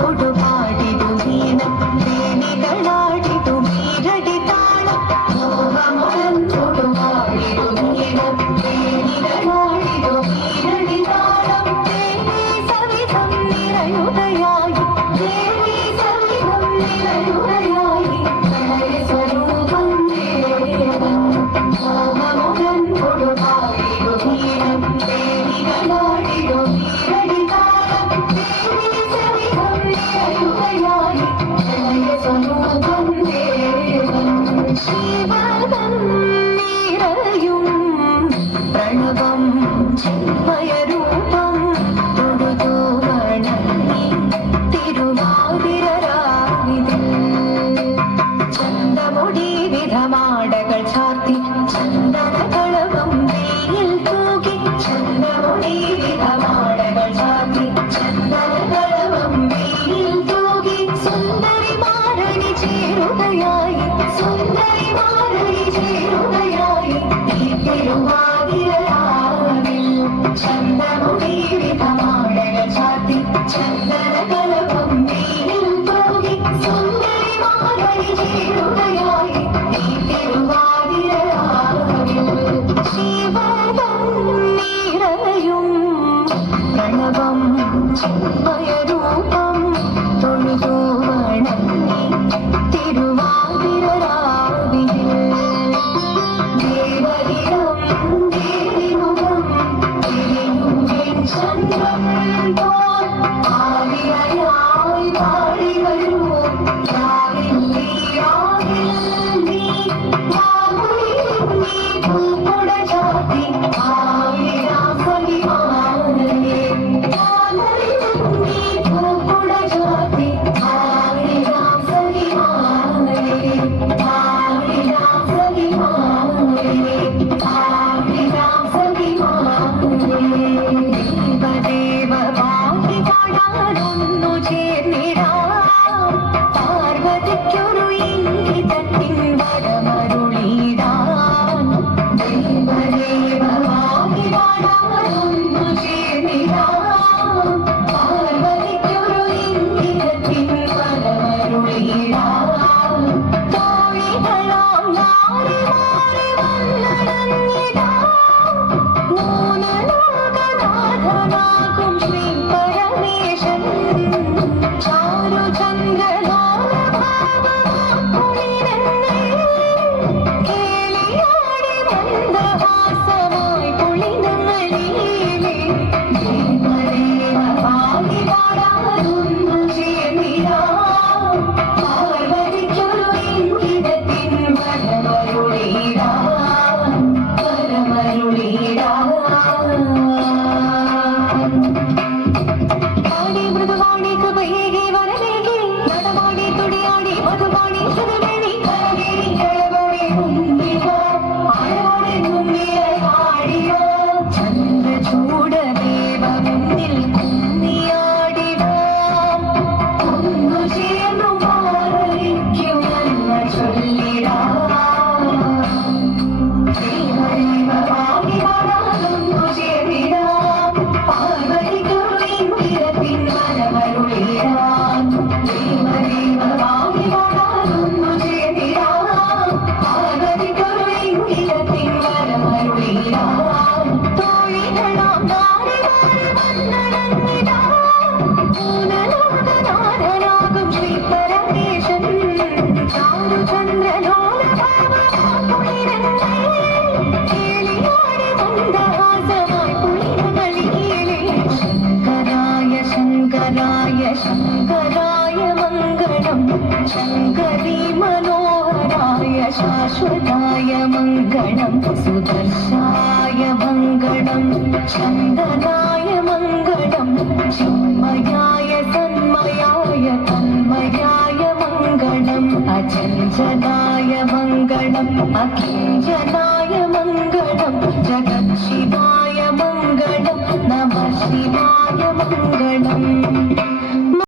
Oh. you. ചേരുകയായി സുന്ദരി മാരണി ചേരുകയായി. ഈ തിരുവാതിരരാവിൽ Baby, come. शाश्वताय मङ्गलं सुदर्शाय मङ्गलं चन्दनाय मङ्गलं चिन्मयाय तन्मयाय तन्मयाय मङ्गलम् अचञ्चलाय मङ्गलम् अकिञ्चनाय मङ्गलं जगत्शिवाय मङ्गलं नमः शिवाय मङ्गलम्